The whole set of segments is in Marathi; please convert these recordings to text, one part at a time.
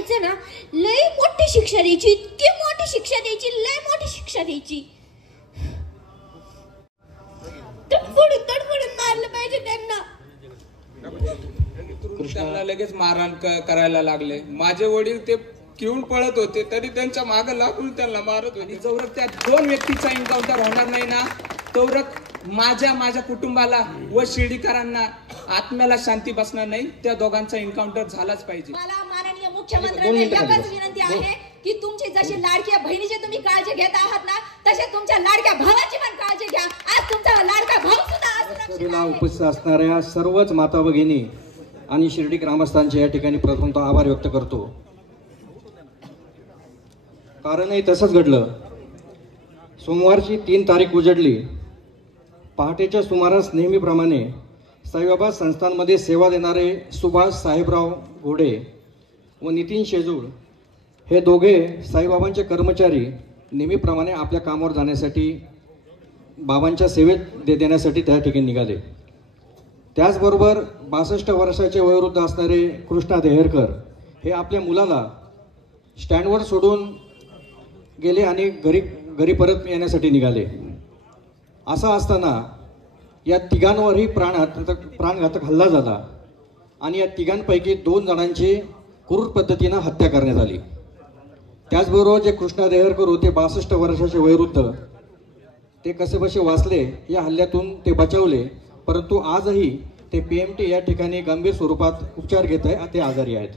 द्यायचं ना, लय मोठी शिक्षा द्यायची, इतकी मोठी शिक्षा द्यायची, लय मोठी शिक्षा द्यायची. तडफडून मारलं पाहिजे त्यांना. कृष्णाला लगेच मारहाण करायला लागले. माझे वडील ते किळून पळत होते तरी त्यांच्या मागे लागून त्यांना मारत होते. जवळक त्या दोन व्यक्तीचा एन्काउंटर होणार नाही ना, तवरक माझ्या कुटुंबाला व शिर्डीकरांना आत्म्याला शांती बसणार नाही. त्या दोघांचा एन्काउंटर झालाच पाहिजे. मला माननीय मुख्यमंत्र्यांना एकच विनंती आहे की तुमची जशी लाडक्या बहिणीची तुम्ही काळजी घेत आहात ना, तसे तुमच्या लाडक्या भावाची पण काळजी घ्या. आज तुमचा लाडका भाऊ सुद्धा उपस्थित असणाऱ्या सर्वच माता भगिनी आणि शिर्डी ग्रामस्थांचे या ठिकाणी प्रथमतः आभार व्यक्त करतो. कारणही तसंच घडलं. सोमवारची 3 तारीख उजडली. पहाटेच्या सुमारास नेहमीप्रमाणे साईबाबा संस्थांमध्ये सेवा देणारे सुभाष साहेबराव घोडे व नितीन शेजूळ हे दोघे साईबाबांचे कर्मचारी नेहमीप्रमाणे आपल्या कामावर जाण्यासाठी बाबांच्या सेवेत देण्यासाठी त्या ठिकाणी निघाले. त्याचबरोबर 62 वर्षाचे वयोवृद्ध असणारे कृष्णा देहेरकर हे आपल्या मुलाला स्टँडवर सोडून गेले आणि घरी परत येण्यासाठी निघाले. असं असताना या तिघांवरही प्राणघातक हल्ला झाला आणि या तिघांपैकी 2 जणांची क्रूर पद्धतीनं हत्या करण्यात आली. त्याचबरोबर जे कृष्णा देहेरकर होते 62 वर्षाचे वयोवृद्ध, ते कसेबसे वाचले. या हल्ल्यातून ते बचावले, परंतु आजही ते PMT या ठिकाणी गंभीर स्वरूपात उपचार घेत आहे. ते आजारी आहेत.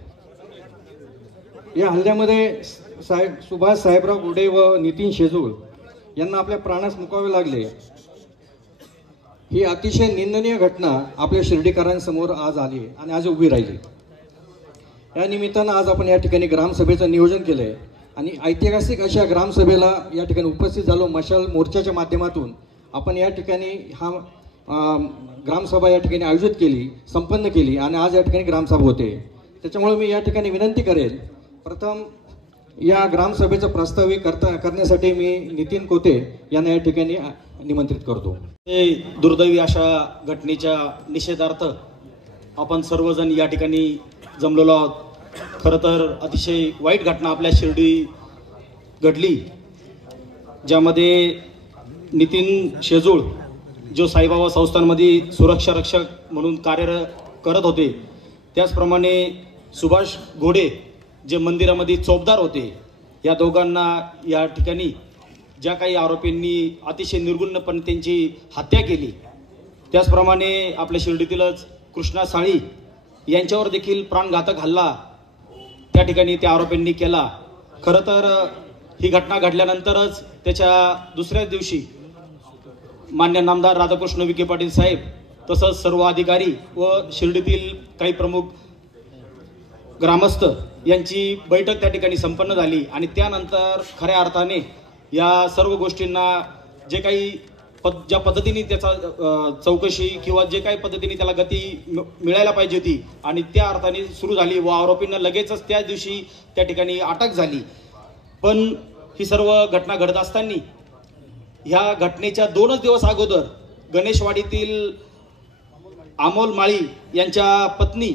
या हल्ल्यामध्ये सुभाष साहेबराव घोडे व नितीन शेजूळ यांना आपल्या प्राणास मुकावे लागले. ही अतिशय निंदनीय घटना आपल्या शिर्डीकरांसमोर आज आली आणि आज उभी राहिली. या निमित्तानं आज आपण या ठिकाणी ग्रामसभेचं नियोजन केलं आहे आणि ऐतिहासिक अशा ग्रामसभेला या ठिकाणी उपस्थित झालो. मशाल मोर्चाच्या माध्यमातून आपण या ठिकाणी ग्रामसभा या ठिकाणी आयोजित केली, संपन्न केली आणि आज या ठिकाणी ग्रामसभा होते. त्याच्यामुळे मी या ठिकाणी विनंती करेल, प्रथम या ग्रामसभेचं प्रास्ताविक करण्यासाठी मी नितीन कोते यांना या ठिकाणी निमंत्रित करतो. दुर्दैवी अशा घटनेच्या निषेधार्थ आपण सर्वजण या ठिकाणी जमलेलो आहोत. खरं तर अतिशय वाईट घटना आपल्या शिर्डी घडली, ज्यामध्ये नितीन शेजूळ जो साईबाबा संस्थांमध्ये सुरक्षा रक्षक म्हणून कार्य करत होते, त्याचप्रमाणे सुभाष घोडे जे मंदिरामध्ये चौबदार होते, या दोघांना या ठिकाणी ज्या काही आरोपींनी अतिशय निर्गुणपणे त्यांची हत्या केली. त्याचप्रमाणे आपल्या शिर्डीतीलच कृष्णा साळी यांच्यावर देखील प्राणघातक हल्ला त्या ठिकाणी त्या आरोपींनी केला. खरं तर ही घटना घडल्यानंतरच त्याच्या दुसऱ्याच दिवशी मान्य नामदार राधाकृष्ण विखे पाटील साहेब तसंच सर्व अधिकारी व शिर्डीतील काही प्रमुख ग्रामस्थ यांची बैठक त्या ठिकाणी संपन्न झाली आणि त्यानंतर खऱ्या अर्थाने या सर्व गोष्टींना जे काही ज्या पद्धतीने त्याचा चौकशी किंवा जे काही पद्धतीने त्याला गती मिळायला पाहिजे होती आणि त्या अर्थाने सुरू झाली व आरोपींना लगेचच त्या दिवशी त्या ठिकाणी अटक झाली. पण ही सर्व घटना घडत असताना ह्या घटनेच्या 2च दिवस अगोदर गणेशवाडीतील अमोल माळी यांच्या पत्नी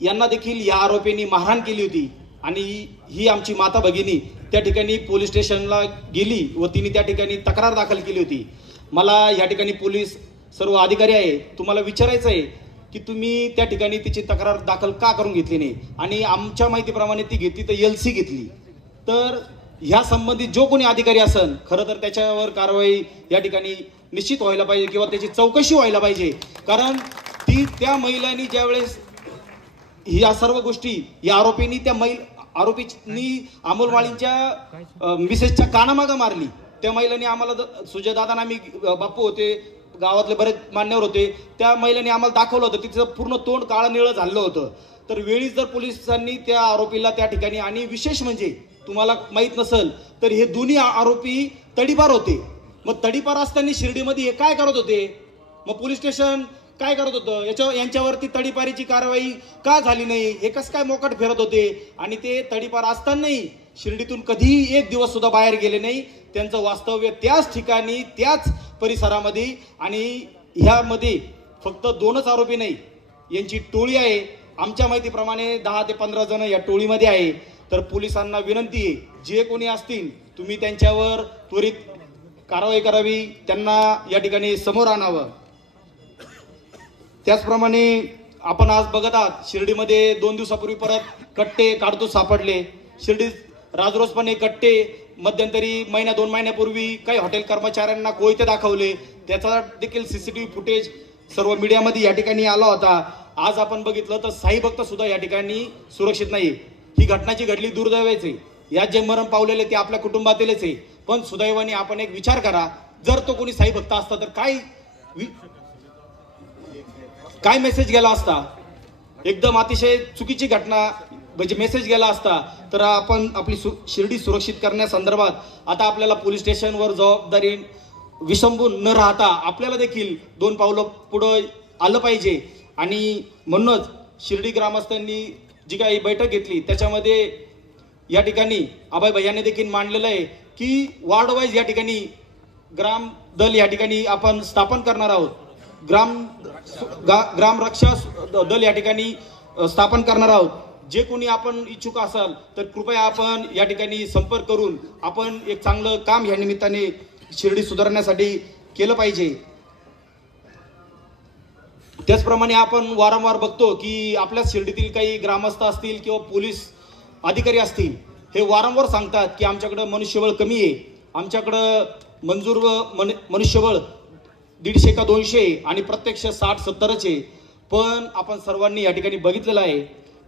यांना देखील या आरोपींनी मारहाण केली होती आणि ही आमची माता भगिनी त्या ठिकाणी पोलीस स्टेशनला गेली व तिने त्या ठिकाणी तक्रार दाखल केली होती. मला या ठिकाणी पोलीस सर्व अधिकारी आहे, तुम्हाला विचारायचं आहे की तुम्ही त्या ठिकाणी तिची तक्रार दाखल का करून घेतली नाही आणि आमच्या माहितीप्रमाणे ती घेतली तर LC घेतली. तर ह्या संबंधित जो कोणी अधिकारी असेल खरं तर त्याच्यावर कारवाई या ठिकाणी निश्चित व्हायला पाहिजे किंवा त्याची चौकशी व्हायला पाहिजे. कारण त्या महिलांनी ज्यावेळेस या सर्व गोष्टी या आरोपींनी आरोपींनी अमोल माळींच्या मिसेसच्या कानामागं मारली. त्या महिलांनी आम्हाला सुजय दादा आम्ही बापू होते, गावातले बरेच मान्यवर होते, त्या महिलांनी आम्हाला दाखवलं होतं तिचं पूर्ण तोंड काळं निळं झालं होतं. तर वेळीच जर पोलिसांनी त्या आरोपीला त्या ठिकाणी, आणि विशेष म्हणजे तुम्हाला माहित नसेल तर हे दोन्ही आरोपी तडीपार होते. मग तडीपार असताना शिर्डीमध्ये हे काय करत होते, मग पोलीस स्टेशन काय करत होतं, यांच्यावरती तडीपारीची कारवाई का झाली नाही, हे कसं काय मोकाट फिरत होते आणि ते तडीपार असतानाही शिर्डीतून कधीही एक दिवस सुद्धा बाहेर गेले नाही. त्यांचं वास्तव्य त्याच ठिकाणी त्याच परिसरामध्ये आणि ह्यामध्ये फक्त 2च आरोपी नाही, यांची टोळी आहे आमच्या माहितीप्रमाणे 10 ते 15 जण या टोळीमध्ये आहे. तर पोलिसांना विनंती आहे, जे कोणी असतील तुम्ही त्यांच्यावर त्वरित कारवाई करावी, त्यांना या ठिकाणी समोर आणावं. त्याचप्रमाणे आपण आज बघत आहात शिर्डीमध्ये 2 दिवसापूर्वी परत कट्टे काडतूस सापडले. शिर्डीत राजरोसपणे कट्टे मध्यंतरी 1-2 महिन्यापूर्वी काही हॉटेल कर्मचाऱ्यांना कोयते दाखवले, त्याचा देखील सीसीटीव्ही फुटेज सर्व मीडियामध्ये या ठिकाणी आला होता. आज आपण बघितलं तर साई भक्त सुद्धा या ठिकाणी सुरक्षित नाही. ही घटनाची घडली दुर्दैवाची आहे. यात जे मरण पावलेले ते आपल्या कुटुंबातीलच आहे. पण सुदैवाने आपण एक विचार करा, जर तो कोणी साई भक्त असता तर काय मेसेज गेला असता. एकदम अतिशय चुकीची घटना म्हणजे मेसेज गेला असता. तर आपण आपली शिर्डी सुरक्षित करण्यासंदर्भात आता आपल्याला पोलीस स्टेशनवर जबाबदारी विसंबून न राहता आपल्याला देखील 2 पावलं पुढे आलं पाहिजे. आणि म्हणूनच शिर्डी ग्रामस्थांनी जी काही बैठक घेतली त्याच्यामध्ये या ठिकाणी अभय भैयाने देखील मांडलेलं आहे की वार्ड वाईज या ठिकाणी ग्राम दल या ठिकाणी आपण स्थापन करणार आहोत. ग्राम रक्षा दल या ठिकाणी स्थापन करणार आहोत. जे कोणी आपण इच्छुक असाल तर कृपया आपण या ठिकाणी संपर्क करून आपण एक चांगलं काम या निमित्ताने शिर्डी सुधारण्यासाठी केलं पाहिजे. त्याचप्रमाणे आपण वारंवार बघतो की आपल्या शिर्डीतील काही ग्रामस्थ असतील किंवा पोलीस अधिकारी असतील, हे वारंवार सांगतात की आमच्याकडं मनुष्यबळ कमी आहे, आमच्याकडं मंजूर मनुष्यबळ 150 का 200 आणि प्रत्यक्ष 60-70च आहे. पण आपण सर्वांनी या ठिकाणी बघितलेलं आहे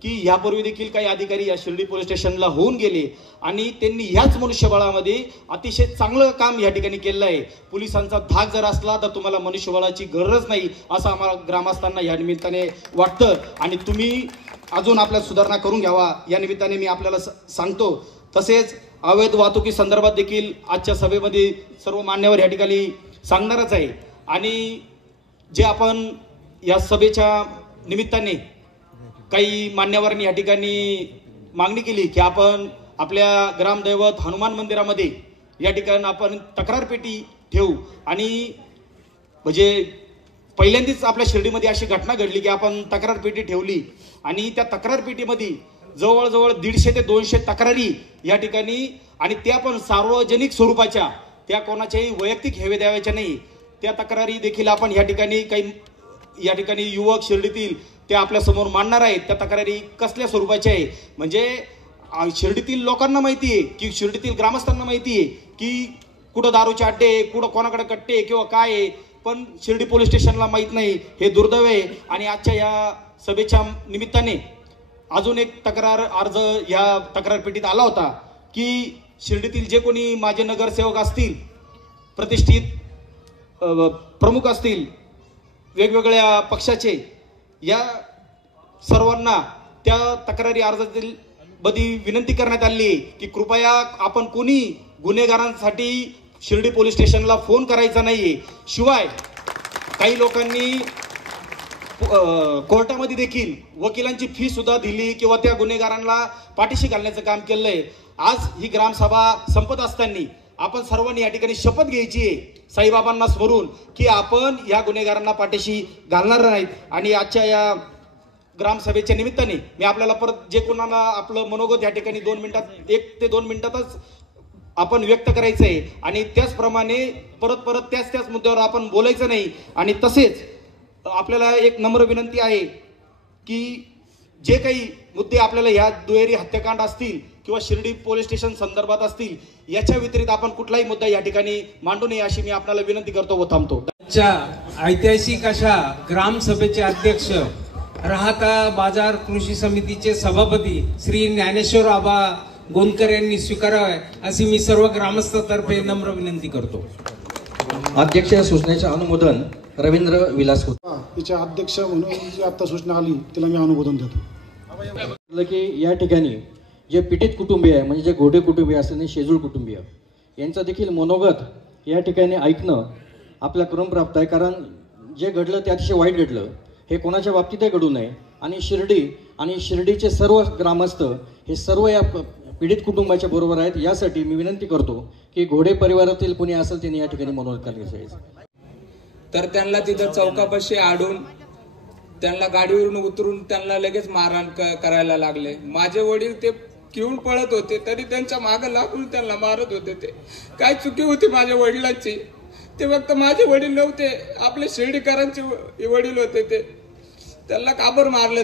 की यापूर्वी देखील काही अधिकारी या शिर्डी पोलीस स्टेशनला होऊन गेले आणि त्यांनी ह्याच मनुष्यबळामध्ये अतिशय चांगलं काम या ठिकाणी केलं आहे. पोलिसांचा धाक जर असला तर तुम्हाला मनुष्यबळाची गरज नाही असं आम्हाला ग्रामस्थांना या निमित्ताने वाटतं. आणि तुम्ही अजून आपल्या सुधारणा करून घ्यावा या निमित्ताने मी आपल्याला सांगतो. तसेच अवैध वाहतुकी संदर्भात देखील आजच्या सभेमध्ये सर्व मान्यवर या ठिकाणी सांगणारच आहे. आणि जे आपण या सभेच्या निमित्ताने काही मान्यवरांनी या ठिकाणी मागणी केली की आपण आपल्या ग्रामदैवत हनुमान मंदिरामध्ये या ठिकाणी आपण तक्रार पेटी ठेवू. आणि म्हणजे पहिल्यांदाच आपल्या शिर्डीमध्ये अशी घटना घडली की आपण तक्रार पेटी ठेवली आणि त्या तक्रार पेटीमध्ये जवळजवळ 150 ते 200 तक्रारी या ठिकाणी, आणि त्या पण सार्वजनिक स्वरूपाच्या, त्या कोणाच्याही वैयक्तिक हेवे द्यावायच्या नाही. त्या तक्रारी देखील आपण या ठिकाणी युवक शिर्डीतील ते आपल्या समोर मांडणार आहेत. त्या तक्रारी कसल्या स्वरूपाच्या आहे म्हणजे शिर्डीतील लोकांना माहिती आहे की शिर्डीतील ग्रामस्थांना माहिती आहे की कुठं दारूचे अड्डे, कुठं कोणाकडे कट्टे किंवा काय आहे, पण शिर्डी पोलीस स्टेशनला माहीत नाही. हे दुर्दैव आहे. आणि आजच्या या सभेच्या निमित्ताने अजून एक तक्रार अर्ज या तक्रार पेटीत आला होता की शिर्डीतील जे कोणी माझे नगरसेवक असतील, प्रतिष्ठित प्रमुख असतील, वेगवेगळ्या पक्षाचे, या सर्वांना त्या तक्रारी अर्जातील मध्ये विनंती करण्यात आली की कृपया आपण कोणी गुन्हेगारांसाठी शिर्डी पोलीस स्टेशनला फोन करायचा नाहीये. शिवाय काही लोकांनी कोर्टामध्ये देखील वकिलांची फी सुद्धा दिली किंवा त्या गुन्हेगारांना पाठीशी घालण्याचं काम केलंय. आज ही ग्रामसभा संपत असताना आपण सर्वांनी या ठिकाणी शपथ घ्यायची आहे साईबाबांना स्मरून की आपण या गुन्हेगारांना पाठीशी घालणार नाहीत. आणि आजच्या या ग्रामसभेच्या निमित्ताने मी आपल्याला परत जे कोणाला आपलं मनोगत या ठिकाणी 2 मिनिटात 1 ते 2 मिनिटातच आपण व्यक्त करायचं आहे. आणि त्याचप्रमाणे परत त्याच मुद्द्यावर आपण बोलायचं नाही. आणि तसेच आपल्याला एक नम्र विनंती आहे की जे काही मुद्दे आपल्याला ह्या दुहेरी हत्याकांड असतील किंवा शिर्डी पोलीस स्टेशन संदर्भात असतील, याच्या व्यतिरिक्त आपण कुठलाही मुद्दा या ठिकाणी मांडू नये अशी मी आपल्याला विनंती करतो व थांबतो. ऐतिहासिक अशा ग्रामसभेचे अध्यक्ष, राहता बाजार कृषी समितीचे सभापती श्री ज्ञानेश्वर आबा गोंदकर यांनी स्वीकारावे अशी मी सर्व ग्रामस्थांतर्फे नम्र विनंती करतो. अध्यक्ष सूचनेचे अनुमोदन रवींद्र विलास तिच्या अध्यक्ष म्हणून जी आता सूचना आली तिला मी अनुमोदन देतो. की या ठिकाणी जे पीडित कुटुंबीय आहे म्हणजे जे घोडे कुटुंबीय असतील आणि शेजूळ कुटुंबीय यांचं देखील मनोगत या ठिकाणी ऐकणं आपल्या क्रमप्राप्त आहे. कारण जे घडलं ते अतिशय वाईट घडलं. हे कोणाच्या बाबतीतही घडू नये. आणि शिर्डीचे सर्व ग्रामस्थ हे सर्व या पीडित कुटुंबाच्या बरोबर आहेत. यासाठी मी विनंती करतो की घोडे परिवारातील कोणी असेल त्यांनी या ठिकाणी मनोगत करायचं. तर त्यांना तिथं चौकापाशी आडून त्यांना गाडीवरून उतरून त्यांना लगेच मारहाण करायला लागले. माझे वडील ते घेऊन पळत होते तरी त्यांच्या मागे लागून त्यांना मारत होते. ते काय चुकी होती माझ्या वडिलांची? ते फक्त माझे वडील नव्हते, आपले शिर्डीकरांचे वडील होते. ते त्यांना काबर मारलं?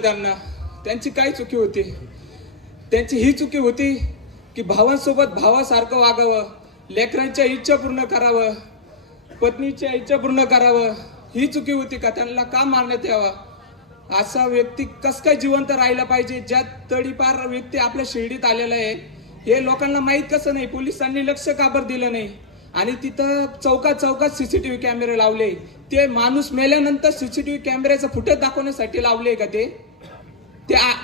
त्यांची काय चुकी होती? त्यांची ही चुकी होती की भावांसोबत भावासारखं वागावं, लेकरांच्या इच्छा पूर्ण करावं, पत्नीच्या इच्छा पूर्ण करावं, ही चुकी होती का? त्यांना का मारण्यात यावं? असा व्यक्ती कस काय जिवंत राहिला पाहिजे? ज्या तडीपार व्यक्ती आपल्या शिर्डीत आलेला आहे हे लोकांना माहित कसं नाही? पोलिसांनी लक्ष का बरं दिलं नाही? आणि तिथं चौकात सीसीटीव्ही कॅमेरे लावले. ते माणूस मेल्यानंतर सीसीटीव्ही कॅमेऱ्याचं फुटेज दाखवण्यासाठी लावले का? ते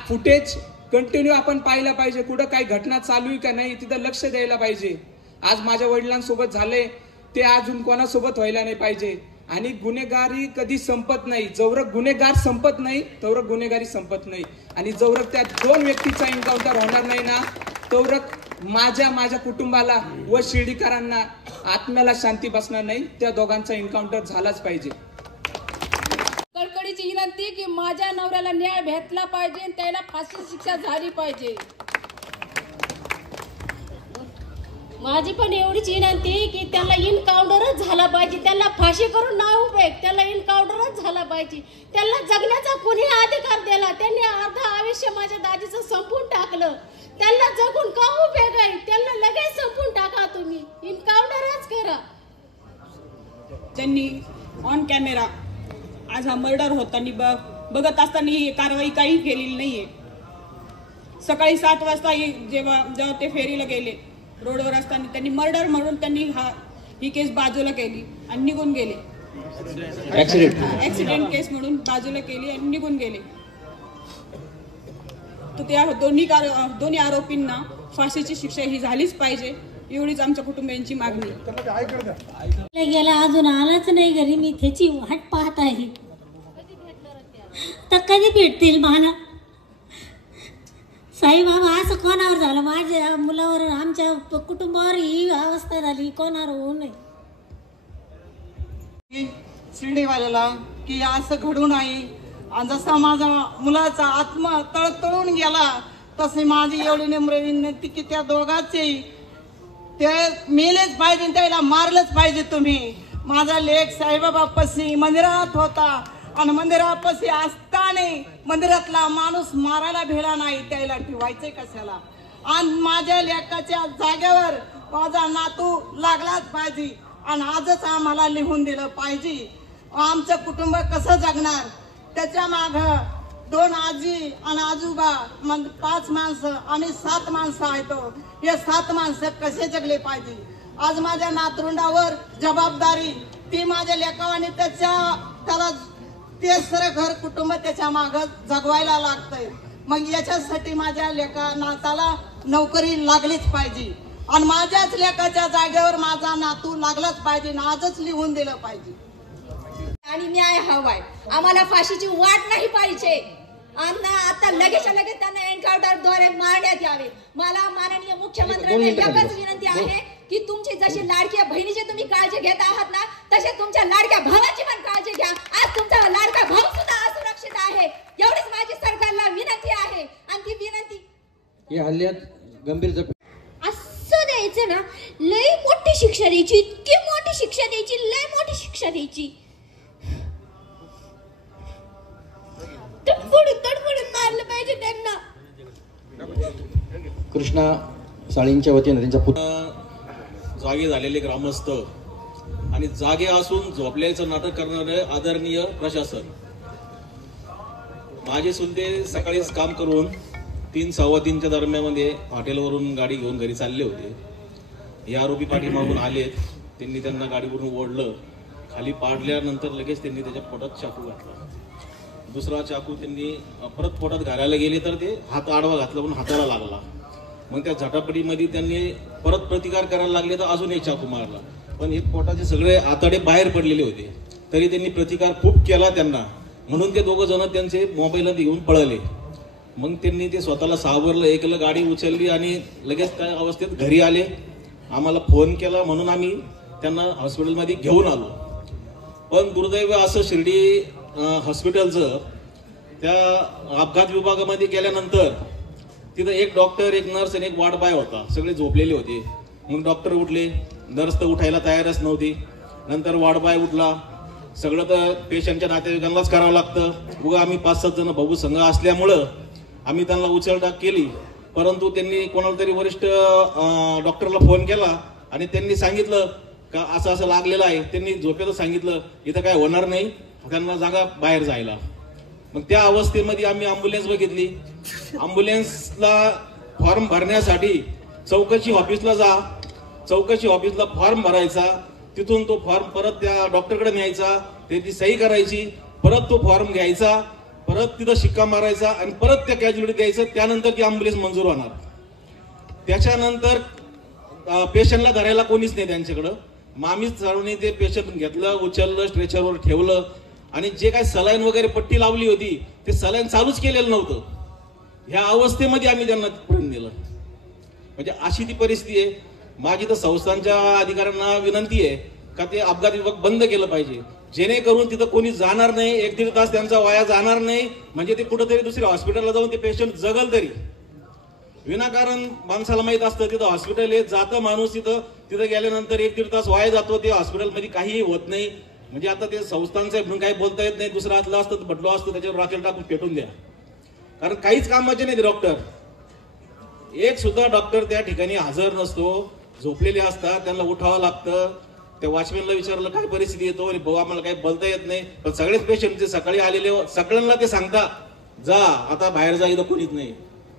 फुटेज कंटिन्यू आपण पाहिलं पाहिजे. कुठं काही घटना चालू आहे का नाही तिथं लक्ष द्यायला पाहिजे. आज माझ्या वडिलांसोबत झाले ते अजून कोणासोबत व्हायला नाही पाहिजे. आणि गुन्हेगारी कधी संपत नाही. जवरक गुन्हेगार संपत नाही तवरक गुन्हेगारी संपत नाही. आणि जवरक त्या दोन व्यक्तीचा एन्काउंटर होणार नाही ना तवरक माझ्या कुटुंबाला व शिर्डीकरांना आत्म्याला शांती बसणार नाही. त्या दोघांचा एन्काउंटर झालाच पाहिजे. कळकळीची विनंती की माझ्या नवऱ्याला न्याय भेटला पाहिजे आणि त्याला फाशीची शिक्षा झाली पाहिजे. माझी पण एवढीच विनंती की त्याला इनकाउंटरच झाला पाहिजे. त्याला फाशी करून ना उपयोग, त्याला इनकाउंटरच झाला पाहिजे. त्याला जगण्याचा कोणी अधिकार दिला? त्यांनी अर्ध आयुष्य माझ्या दाजीचं संपून टाकलं. त्याला जगून का उपयोग आहे? त्याला लगेच संपून टाका. तुम्ही इनकाउंटरच करा. त्यांनी ऑन कॅमेरा आज हा मर्डर होताना बघत असताना ही कारवाई काही केलेली नाहीये. सकाळी 7 वाजता जेव्हा ते फेरीला गेले रोडवर असताना त्यांनी मर्डर म्हणून त्यांनी ही केस बाजूला केली आणि निघून गेले. ऍक्सिडेंट केस म्हणून बाजूला केली आणि निघून गेले. तर त्या दोन्ही आरोपींना फाशीची शिक्षा ही झालीच पाहिजे एवढीच आमच्या कुटुंबियांची मागणी. गेला अजून आलाच नाही घरी. मी त्याची वाट पाहत आहे. तर कधी भेटतील मला? साईबाबा असं कोणावर झालं? माझ्या मुलावर, आमच्या कुटुंबावर ही अवस्था झाली. कोणावर होऊ नये. शिर्डीवाल्याला की असं घडू नये. जसा माझा मुलाचा आत्मा तळतळून गेला तसे माझी एवढी नम्र विनंती की त्या दोघांचे ते मेलेच पाहिजे, त्याला मारलंच पाहिजे तुम्ही. माझा लेक साईबाबापाशी मंदिरात होता आणि मंदिरापाशी असताना मंदिरातला माणूस मारायला भेला नाही. त्याला ठेवायचंय कशाला? आणि माझ्या लेकाच्या जागेवर माझा नातू लागलाच पाहिजे. आणि आजच आम्हाला लिहून दिलं पाहिजे. आमचं कुटुंब कसं जगणार? त्याच्या माग 2 आजी आणि आजोबा 5 माणसं, आम्ही 7 माणसं आहेत. हे 7 माणसं कसे जगले पाहिजे? आज माझ्या नातरुंडावर जबाबदारी ती माझ्या लेकावानी त्याला ते सर घर कुटुंब त्याच्या माग जगवायला लागतंय. मग याच्यासाठी माझ्या लेका नाताला नोकरी लागलीच पाहिजे आणि माझ्याच लेकाच्या जागेवर माझा नातू लागलाच पाहिजे. आजच लिहून दिलं पाहिजे. आणि न्याय हवाय. आम्हाला फाशीची वाट नाही पाहिजे. आता लगेच त्यांना एन्काउंटरद्वारे मारण्यात यावे. मला माननीय मुख्यमंत्र्यांना एकच विनंती आहे की तुमची जशी लाडक्या बहिणीची तुम्ही काळजी घेत आहात ना तसे तुमच्या लाडक्या भावाची पण काळजी घ्या. आज तुमचा लाडका भाऊ सुद्धा असुरक्षित आहे. एवढीच माझी सरकारला विनंती आहे. आणि ती विनंती या हल्ल्यात गंभीर जखमी असं द्यायचं ना, लय मोठी शिक्षा द्यायची, इतकी मोठी शिक्षा द्यायची, लय मोठी शिक्षा द्यायची. तडफडून मारलं पाहिजे त्यांना. कृष्णा साळींच्या वतीने त्यांच्या जागे झालेले ग्रामस्थ आणि जागे असून झोपल्याचं नाटक करणारे आदरणीय प्रशासन. माझे सुलते सकाळीच काम करून 3-3:15च्या दरम्यानमध्ये हॉटेलवरून गाडी घेऊन घरी चालले होते. हे आरोपी पाठीमागून आलेत. त्यांनी त्यांना गाडीवरून ओढलं, खाली पाडल्यानंतर लगेच त्यांनी त्याच्या पोटात चाकू घातला. दुसरा चाकू त्यांनी परत पोटात घालायला गेले तर ते हात आडवा घातला म्हणून हाताला लागला. मग त्या झटापटीमध्ये त्यांनी परत प्रतिकार करायला लागले तर अजून एक चाकू मारला. पण हे पोटाचे सगळे आताडे बाहेर पडलेले होते. तरी त्यांनी प्रतिकार खूप केला त्यांना, म्हणून ते दोघं जण त्यांचे मोबाईल घेऊन पळाले. मग त्यांनी ते स्वतःला सावरलं, एकलं, गाडी उचलली आणि लगेच काय अवस्थेत घरी आले. आम्हाला फोन केला म्हणून आम्ही त्यांना हॉस्पिटलमध्ये घेऊन आलो. पण दुर्दैव असं शिर्डी हॉस्पिटलचं त्या अपघात विभागामध्ये गेल्यानंतर तिथं एक डॉक्टर, एक नर्स आणि एक वॉर्ड बॉय होता. सगळे झोपलेले होते. मग डॉक्टर उठले, नर्स तर उठायला तयारच नव्हती. नंतर वॉर्ड बॉय उठला. सगळं तर पेशंटच्या नातेवाईकांनाच करावं लागतं. उगा आम्ही 5-7 जण भाऊ संघ असल्यामुळं आम्ही त्यांना उचलटाक केली. परंतु त्यांनी कोणाला तरी वरिष्ठ डॉक्टरला फोन केला आणि त्यांनी सांगितलं का असं असं लागलेलं आहे. त्यांनी झोपेतच सांगितलं इथं काय होणार नाही, त्यांना जागा बाहेर जायला. मग त्या अवस्थेमध्ये आम्ही अँब्युलन्स बघितली. अँब्युलन्सला फॉर्म भरण्यासाठी चौकशी ऑफिसला जा. चौकशी ऑफिसला फॉर्म भरायचा. तिथून तो फॉर्म परत त्या डॉक्टरकडे न्यायचा, त्याची सही करायची, परत तो फॉर्म घ्यायचा, परत तिथं शिक्का मारायचा आणि परत त्या कॅज्युअलिटी द्यायचं. त्यानंतर ती अँब्युलन्स मंजूर होणार. त्याच्यानंतर पेशंटला धरायला कोणीच नाही त्यांच्याकडं. मग आम्ही सर्वांनी ते पेशंट घेतलं, उचललं, स्ट्रेचरवर ठेवलं आणि जे काय सलाईन वगैरे पट्टी लावली होती ते सलाईन चालूच केलेलं नव्हतं. ह्या अवस्थेमध्ये आम्ही त्यांना पर्यंत नेलं. म्हणजे अशी ती परिस्थिती आहे. माझी तर संस्थांच्या अधिकाऱ्यांना विनंती आहे का ते अपघात विभाग बंद केलं पाहिजे, जेणेकरून तिथं कोणी जाणार नाही. 1-1.5 तास त्यांचा वाया जाणार नाही. म्हणजे ते कुठंतरी दुसऱ्या हॉस्पिटलला जाऊन ते पेशंट जगल तरी. विनाकारण माणसाला माहित असतं तिथं हॉस्पिटल आहे, जातं माणूस तिथं गेल्यानंतर 1-1.5 तास वाया जातो. ते हॉस्पिटलमध्ये काहीही होत नाही. म्हणजे आता ते संस्थांचं म्हणून काही बोलता येत नाही. दुसरं असलं असतं बदलो असतं त्याच्यावर राखेल टाकून पेटून द्या. कारण काहीच कामाचे नाही डॉक्टर. एक सुद्धा डॉक्टर त्या ठिकाणी हजर नसतो. झोपलेले असतात, त्यांना उठावं लागतं. त्या वॉचमॅनला विचारलं काय परिस्थिती येतो आणि भाऊ आम्हाला काही बोलता येत नाही. पण सगळेच पेशंट जे सकाळी आलेले सगळ्यांना ते सांगता जा आता बाहेर जा, इथं कोणीच नाही.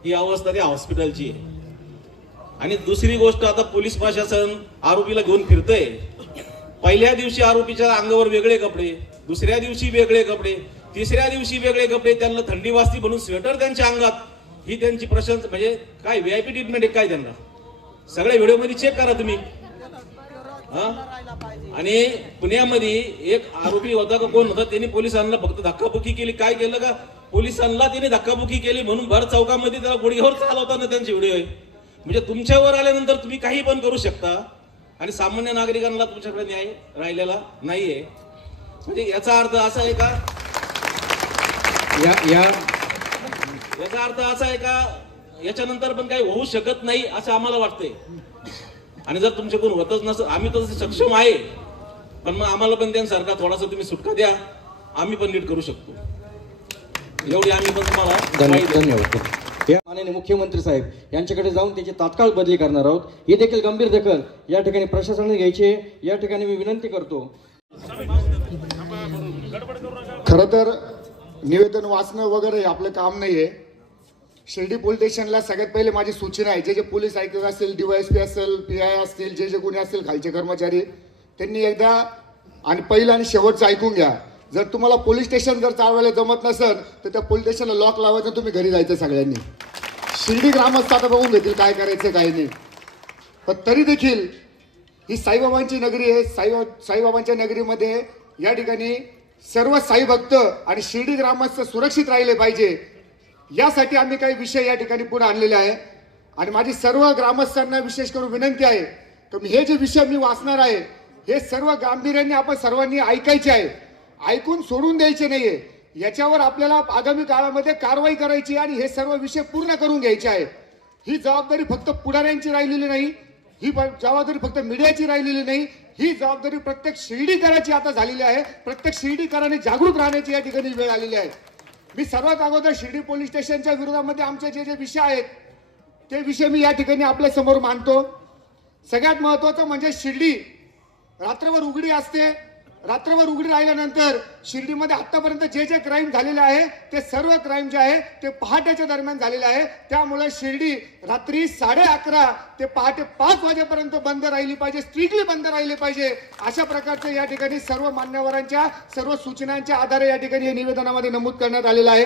ही अवस्था त्या हॉस्पिटलची आहे. आणि दुसरी गोष्ट, आता पोलीस प्रशासन आरोपीला घेऊन फिरतंय. पहिल्या दिवशी आरोपीच्या अंगावर वेगळे कपडे, दुसऱ्या दिवशी वेगळे कपडे, तिसऱ्या दिवशी वेगळे कपडे, त्यांना थंडी वाजती म्हणून स्वेटर त्यांच्या अंगात. ही त्यांची प्रशंसा म्हणजे काय VIP ट्रीटमेंट आहे काय त्यांना? सगळ्या व्हिडिओ मध्ये चेक करा तुम्ही. आणि पुण्यामध्ये एक आरोपी होता का कोण होता, त्यांनी पोलिसांना फक्त धक्काबुक्की केली. काय केलं का पोलिसांना त्यांनी धक्काबुक्की केली म्हणून भर चौकामध्ये त्याला गुडघ्यावर चालवताना त्यांचे व्हिडिओ आहे. म्हणजे तुमच्यावर आल्यानंतर तुम्ही काही पण करू शकता आणि सामान्य नागरिकांना तुमच्याकडे न्याय राहिलेला नाहीये. म्हणजे याचा अर्थ असा आहे का याचा अर्थ असा आहे का याच्यानंतर पण काही होऊ शकत नाही असं आम्हाला वाटतंय. आणि जर तुमच्याकडून होतच नसतं, आम्ही तर सक्षम आहे, पण मग आम्हाला पण त्यांसारखा थोडासा तुम्ही सुटका द्या, आम्ही पण नीट करू शकतो. एवढी आम्ही पण तुम्हाला धन्यवाद. या माननीय मुख्यमंत्री साहेब यांच्याकडे जाऊन त्याची तात्काळ बदली करणार आहोत. ही देखील गंभीर दखल या ठिकाणी प्रशासनाने घ्यायची आहे. या ठिकाणी मी विनंती करतो. खरं तर निवेदन वाचणं वगैरे आपलं काम नाहीये. शिर्डी पोलीस स्टेशनला सगळ्यात पहिले माझी सूचना आहे, जे पोलीस आयुक्त असतील, DYSP असेल, PI असतील, जे कोणी असतील खालचे कर्मचारी, त्यांनी एकदा आणि पहिलं आणि शेवटचं ऐकून घ्या. जर तुम्हाला पोलीस स्टेशन जर चालवायला जमत नसेल तर त्या पोलीस स्टेशनला लॉक लावायचं, तुम्ही घरी जायचं सगळ्यांनी. शिर्डी ग्रामस्थ आता बघून घेतील काय करायचं काय नाही. पण तरी देखील ही साईबाबांची नगरी आहे. साईबाबांच्या नगरीमध्ये या ठिकाणी सर्व साई भक्त आणि शिर्डी ग्रामस्थ सुरक्षित राहिले पाहिजे, यासाठी आम्ही काही विषय या ठिकाणी पुढे आणलेले आहे. आणि माझी सर्व ग्रामस्थांना विशेष करून विनंती आहे की हे जे विषय मी वाचणार आहे हे सर्व गांभीर्याने आपण सर्वांनी ऐकायचे आहे, ऐकून सोडून द्यायचे नाहीये. याच्यावर आपल्याला आगामी काळामध्ये कारवाई करायची आणि हे सर्व विषय पूर्ण करून घ्यायचे आहे. ही जबाबदारी फक्त पुढाऱ्यांची राहिलेली नाही, ही जबाबदारी फक्त मीडियाची राहिलेली नाही, ही जबाबदारी प्रत्येक शिर्डीकरांची आता झालेली आहे. प्रत्येक शिर्डीकरांनी जागरूक राहण्याची या ठिकाणी वेळ आलेली आहे. मी सर्वात अगोदर शिर्डी पोलीस स्टेशनच्या विरोधामध्ये आमचे जे विषय आहेत ते विषय मी या ठिकाणी आपल्या समोर मांडतो. सगळ्यात महत्वाचं म्हणजे शिर्डी रात्रभर उघडी असते. रात्रभर उघडी राहिल्यानंतर शिर्डीमध्ये आतापर्यंत जे क्राईम झालेले आहे ते सर्व क्राईम जे आहे ते पहाटेच्या दरम्यान झालेले आहे. त्यामुळे शिर्डी रात्री 11:30 ते पहाटे 5 वाजेपर्यंत बंद राहिली पाहिजे, स्ट्रिक्टली बंद राहिली पाहिजे. अशा प्रकारचे या ठिकाणी सर्व मान्यवरांच्या सर्व सूचनांच्या आधारे या ठिकाणी निवेदनामध्ये नमूद करण्यात आलेलं आहे.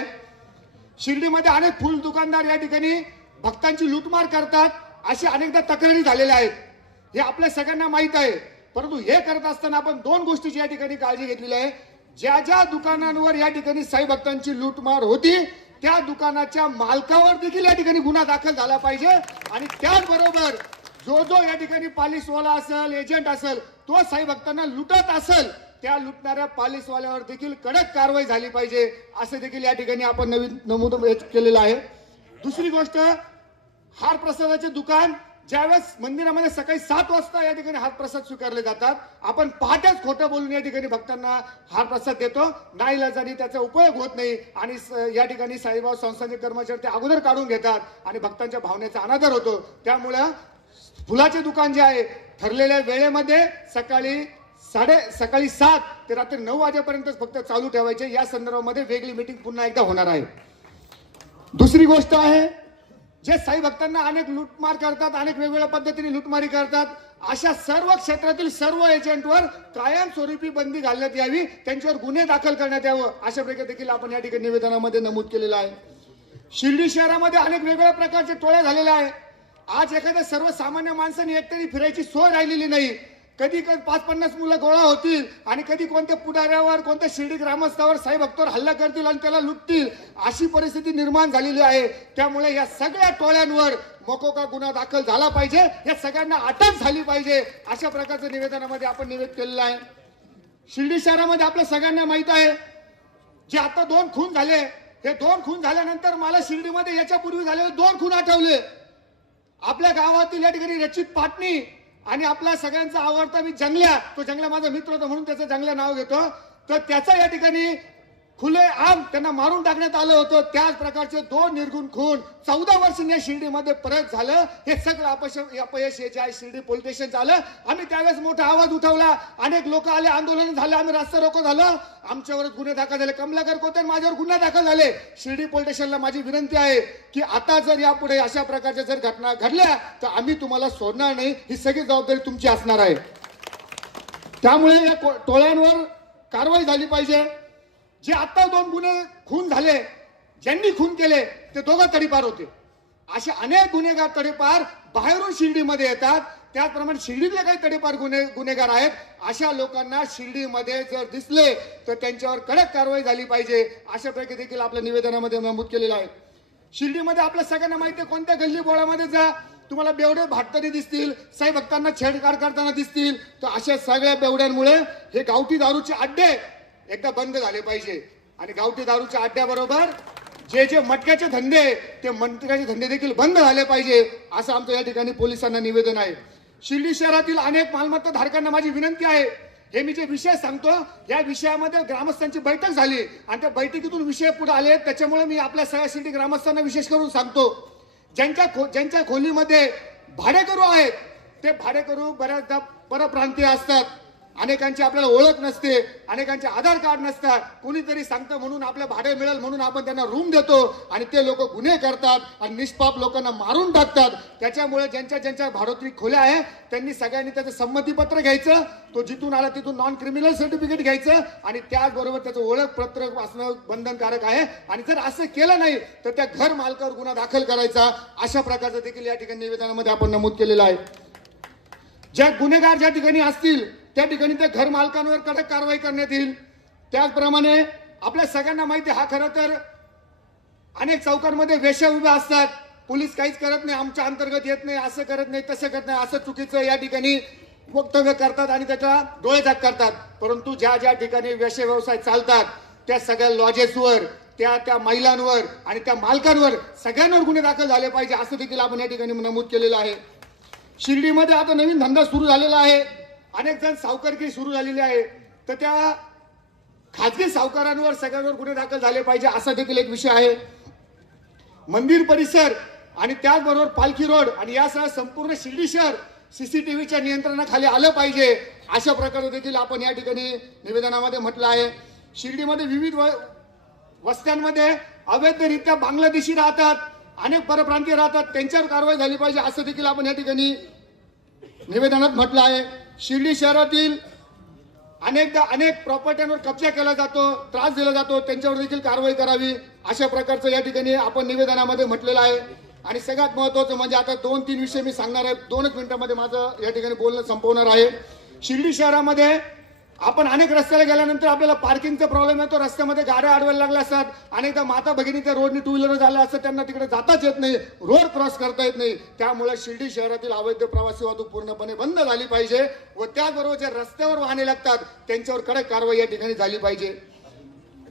शिर्डीमध्ये अनेक फुल दुकानदार या ठिकाणी भक्तांची लूटमार करतात, अशा अनेकदा तक्रारी झालेल्या आहेत. हे आपल्या सगळ्यांना माहित आहे. परंतु हे करत असताना आपण 2 गोष्टीची या ठिकाणी काळजी घेतलेली आहे. ज्या दुकानांवर या ठिकाणी साई भक्तांची लूटमार होती त्या दुकानाच्या मालकावर देखील या ठिकाणी गुन्हा दाखल झाला पाहिजे. आणि त्याचबरोबर जो या ठिकाणी पालिसवाला असेल, एजंट असेल, तो साई भक्तांना लुटत असेल त्या लुटणाऱ्या पालिसवाल्यावर देखील कडक कारवाई झाली पाहिजे असं देखील या ठिकाणी आपण नवीन नमूद केलेलं आहे. दुसरी गोष्ट, हार प्रसादाचे दुकान ज्यावेळेस मंदिरामध्ये सकाळी 7 वाजता या ठिकाणी हारप्रसाद स्वीकारले जातात, आपण पहाटेच खोटं बोलून या ठिकाणी भक्तांना हारप्रसाद देतो. नाईलाजाने त्याचा उपयोग होत नाही आणि या ठिकाणी साईबाबा संस्थांचे कर्मचारी ते अगोदर काढून घेतात आणि भक्तांच्या भावनेचा अनादर होतो. त्यामुळे फुलाचे दुकान जे आहे ठरलेल्या वेळेमध्ये सकाळी 7 ते रात्री 9 वाजेपर्यंत फक्त चालू ठेवायचे. या संदर्भामध्ये वेगळी मीटिंग पुन्हा एकदा होणार आहे. दुसरी गोष्ट आहे, जे साई भक्तांना अनेक लूटमार करतात, अनेक वेगवेगळ्या पद्धतीने लूटमारी करतात, अशा सर्व क्षेत्रातील सर्व एजंटवर कायमस्वरूपी बंदी घालण्यात यावी, त्यांच्यावर गुन्हे दाखल करण्यात यावं अशा प्रकारे देखील आपण या ठिकाणी निवेदनामध्ये नमूद केलेलं आहे. शिर्डी शहरामध्ये अनेक वेगवेगळ्या प्रकारचे टोळे झालेले आहे. आज एखाद्या सर्वसामान्य माणसाने एकट्याने फिरायची सोय राहिलेली नाही. कधी 5-50 मुलं गोळा होतील आणि कधी कोणत्या पुढाऱ्यावर, कोणत्या शिर्डी ग्रामस्थावर, साई भक्तावर हल्ला करतील आणि त्याला लुटतील, अशी परिस्थिती निर्माण झालेली आहे. त्यामुळे या सगळ्या टोळ्यांवर मोकोका गुन्हा दाखल झाला पाहिजे, या सगळ्यांना अटक झाली पाहिजे अशा प्रकारचं निवेदनामध्ये आपण निवेद केलेलं आहे. शिर्डी शहरामध्ये आपल्या सगळ्यांना माहित आहे, जे आता 2 खून झाले, हे 2 खून झाल्यानंतर मला शिर्डीमध्ये याच्यापूर्वी झालेले 2 खून आठवले. आपल्या गावातील या ठिकाणी रचित पाटणी आणि आपला सगळ्यांचा आवडता मी जंगल्या, तो जंगल्या माझा मित्र होता म्हणून त्याचं जंगल्या नाव घेतो, तर त्याचा या ठिकाणी खुले आम त्यांना मारून टाकण्यात आलं होतं. त्याच प्रकारचे 2 निर्गुण खून 14 वर्षांनी शिर्डीमध्ये परत झालं. हे सगळं अपयश जे आहे शिर्डी पोलीस स्टेशनचं आलं. आम्ही त्यावेळेस मोठा आवाज उठवला, अनेक लोक आले, आंदोलन झालं, आम्ही रास्ता रोको झालं, आमच्यावरच गुन्हे दाखल झाले. कमलाकर कोते माझ्यावर गुन्हे दाखल झाले. शिर्डी पोलीस स्टेशनला माझी विनंती आहे की आता जर यापुढे अशा प्रकारच्या जर घटना घडल्या तर आम्ही तुम्हाला सोडणार नाही, ही सगळी जबाबदारी तुमची असणार आहे. त्यामुळे या टोळ्यांवर कारवाई झाली पाहिजे. जे आता 2 गुन्हे खून झाले, ज्यांनी खून केले ते दोघं तडीपार होते. असे अनेक गुन्हेगार तडीपार बाहेरून शिर्डीमध्ये येतात. त्याचप्रमाणे शिर्डीतले काही तडीपार गुन्हेगार आहेत, अशा लोकांना शिर्डीमध्ये जर दिसले तर त्यांच्यावर कडक कारवाई झाली पाहिजे अशा प्रकारे देखील आपल्या निवेदनामध्ये नमूद केलेलं आहे. शिर्डीमध्ये आपल्या सगळ्यांना माहिती आहे, कोणत्या गल्ली बोळामध्ये जा तुम्हाला बेवडे भाटताना दिसतील, साई भक्तांना छेडछाड करताना दिसतील. तर अशा सगळ्या बेवड्यांमुळे हे गावठी दारूचे अड्डे एकदा बंद झाले पाहिजे आणि गावठी दारूच्या अड्ड्याबरोबर जे मटक्याचे धंदे, ते मटक्याचे धंदे देखील बंद झाले पाहिजे असं आमचं या ठिकाणी पोलिसांना निवेदन आहे. शिर्डी शहरातील अनेक मालमत्ता धारकांना माझी विनंती आहे, हे मी जे विषय सांगतो या विषयामध्ये ग्रामस्थांची बैठक झाली आणि त्या बैठकीतून विषय पुढे आले. त्याच्यामुळे मी आपल्या सगळ्या शिर्डी ग्रामस्थांना विशेष करून सांगतो, ज्यांच्या खोलीमध्ये भाडेकरू आहेत ते भाडेकरू बऱ्याचदा परप्रांतीय असतात. अनेकांची आपल्याला ओळख नसते, अनेकांचे आधार कार्ड नसतात. कोणीतरी सांगतं म्हणून आपलं भाडे मिळेल म्हणून आपण त्यांना रूम देतो आणि ते लोक गुन्हे करतात आणि निष्पाप लोकांना मारून टाकतात. त्याच्यामुळे ज्यांच्या भाडोत्री खोल्या आहे त्यांनी सगळ्यांनी त्याचं संमतीपत्र घ्यायचं, तो जिथून आला तिथून नॉन क्रिमिनल सर्टिफिकेट घ्यायचं आणि त्याचबरोबर त्याचं ओळखपत्र असणं बंधनकारक आहे. आणि जर असं केलं नाही तर त्या घर मालकावर गुन्हा दाखल करायचा अशा प्रकारचं देखील या ठिकाणी निवेदनामध्ये आपण नमूद केलेलं आहे. ज्या गुन्हेगार ज्या ठिकाणी असतील त्या ठिकाणी त्या घर मालकांवर कडक कारवाई करण्यात येईल. त्याचप्रमाणे आपल्या सगळ्यांना माहिती आहे, हा खरं तर अनेक चौकांमध्ये वेश्या उभ्या असतात, पोलीस काहीच करत नाही, आमच्या अंतर्गत येत नाही, असं करत नाही, तसं करत नाही, असं चुकीचं या ठिकाणी वक्तव्य करतात आणि त्याचा डोळेझाक करतात. परंतु ज्या ठिकाणी वेश्या व्यवसाय चालतात त्या सगळ्या लॉजेसवर, त्या महिलांवर आणि त्या मालकांवर सगळ्यांवर गुन्हे दाखल झाले पाहिजे असं देखील आपण या ठिकाणी नमूद केलेलं आहे. शिर्डीमध्ये आता नवीन धंदा सुरू झालेला आहे, अनेक जण सावकारकी सुरू झालेली आहे, तर त्या खाजगी सावकारांवर सगळ्यांवर गुन्हे दाखल झाले पाहिजे असा देखील एक विषय आहे. मंदिर परिसर आणि त्याचबरोबर पालखी रोड आणि यासह संपूर्ण शिर्डी शहर सीसीटीव्हीच्या नियंत्रणाखाली आलं पाहिजे अशा प्रकारे देखील आपण या ठिकाणी निवेदनामध्ये म्हटलं आहे. शिर्डीमध्ये विविध वस्त्यांमध्ये अवैधरित्या बांगलादेशी राहतात, अनेक परप्रांतीय राहतात, त्यांच्यावर कारवाई झाली पाहिजे असं देखील आपण या ठिकाणी निवेदनात म्हटलं आहे. शिर्डी शहरातील अनेक प्रॉपर्ट्यांवर कब्जा केला जातो, त्रास दिला जातो, त्यांच्यावर देखील कारवाई करावी अशा प्रकारचं या ठिकाणी आपण निवेदनामध्ये म्हटलेलं आहे. आणि सगळ्यात महत्वाचं म्हणजे आता 2-3 विषय मी सांगणार आहे, 2च मिनिटांमध्ये माझं या ठिकाणी बोलणं संपवणार आहे. शिर्डी शहरामध्ये आपण अनेक रस्त्याला गेल्यानंतर आपल्याला पार्किंगचा प्रॉब्लेम येतो, रस्त्यामध्ये गाड्या अडवायला लागल्या असतात, अनेकदा माता भगिनी त्या रोडनी टू व्हीलर झाल्या असतात, त्यांना तिकडे जाताच येत नाही, रोड क्रॉस करता येत नाही. त्यामुळे शिर्डी शहरातील अवैध प्रवासी वाहतूक पूर्णपणे बंद झाली पाहिजे व त्याचबरोबर जे रस्त्यावर वाहने लागतात त्यांच्यावर कडक कारवाई या ठिकाणी झाली पाहिजे.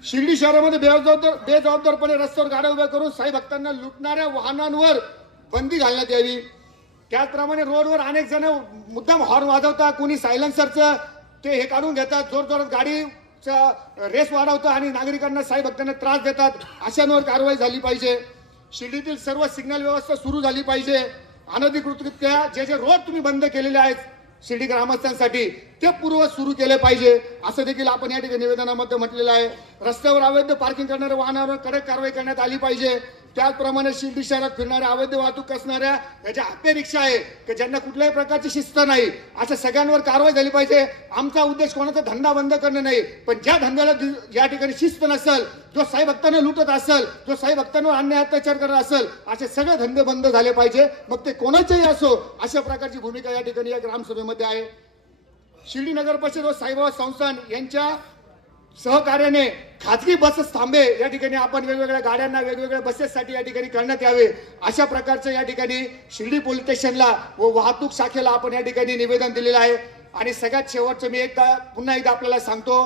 शिर्डी शहरामध्ये बेजबाबदारपणे रस्त्यावर गाड्या उभ्या करून साई भक्तांना लुटणाऱ्या वाहनांवर बंदी घालण्यात यावी. त्याचप्रमाणे रोडवर अनेक जण मुद्दाम हॉर्न वाजवतात, कोणी सायलेन्सरचं ते हे काढून घेतात, जोर जोरात गाडीचा रेस वाढवतात आणि नागरिकांना साई भक्तांना त्रास देतात. अशांवर कारवाई झाली पाहिजे. शिर्डीतील सर्व सिग्नल व्यवस्था सुरू झाली पाहिजे. अनधिकृतरित्या जे जे रोड तुम्ही बंद केलेले आहेत शिर्डी ग्रामस्थांसाठी ते पूर्व सुरू केले पाहिजे असं देखील आपण या ठिकाणी निवेदनामध्ये म्हटलेलं आहे. रस्त्यावर अवैध पार्किंग करणाऱ्या वाहनांवर कडक कारवाई करण्यात आली पाहिजे. त्याचप्रमाणे शिर्डी शहरात फिरणाऱ्या अवैध वाहतूक असणाऱ्या याच्या हप्ते रिक्षा आहे की ज्यांना कुठल्याही प्रकारची शिस्त नाही, अशा सगळ्यांवर कारवाई झाली पाहिजे. आमचा उद्देश कोणाचा धंदा बंद करणे नाही, पण ज्या धंद्याला या ठिकाणी शिस्त नसेल, जो साई भक्तांना लुटत असेल, जो साई भक्तांवर अन्याय अत्याचार करत असेल, असे सगळे धंदे बंद झाले पाहिजे. मग ते कोणाचेही असो, अशा प्रकारची भूमिका या ठिकाणी या ग्रामसभेमध्ये आहे. शिर्डी नगर परिषद व साईबाबा संस्थान यांच्या सहकार्याने खाजगी बसेस थांबे या ठिकाणी आपण वेगवेगळ्या गाड्यांना वेगवेगळ्या बसेससाठी या ठिकाणी करण्यात यावे. अशा प्रकारचं या ठिकाणी शिर्डी पोलीस स्टेशनला व वाहतूक शाखेला आपण या ठिकाणी निवेदन दिलेलं आहे. आणि सगळ्यात शेवटचं मी पुन्हा एकदा आपल्याला सांगतो,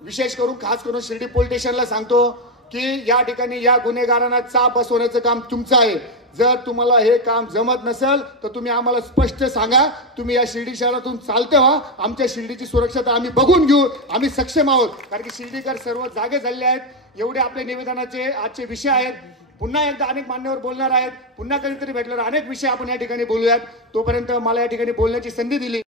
विशेष करून खास करून शिर्डी पोलीस स्टेशनला सांगतो की या ठिकाणी या गुन्हेगारांना चाप बसवण्याचं काम तुमचं आहे. जर तुम्हाला हे काम जमत नसेल तर तुम्ही आम्हाला स्पष्ट सांगा. तुम्ही या शिर्डी शहरातून चालते व्हा, आमच्या शिर्डीची सुरक्षता आम्ही बघून घेऊ, आम्ही सक्षम आहोत. कारण की शिर्डीकर सर्व जागे झालेले आहेत. एवढे आपल्या निवेदनाचे आजचे विषय आहेत. पुन्हा एकदा अनेक मान्यवर बोलणार आहेत, पुन्हा कधीतरी भेटल्यावर अनेक विषय आपण या ठिकाणी बोलूयात. तोपर्यंत मला या ठिकाणी बोलण्याची संधी दिली.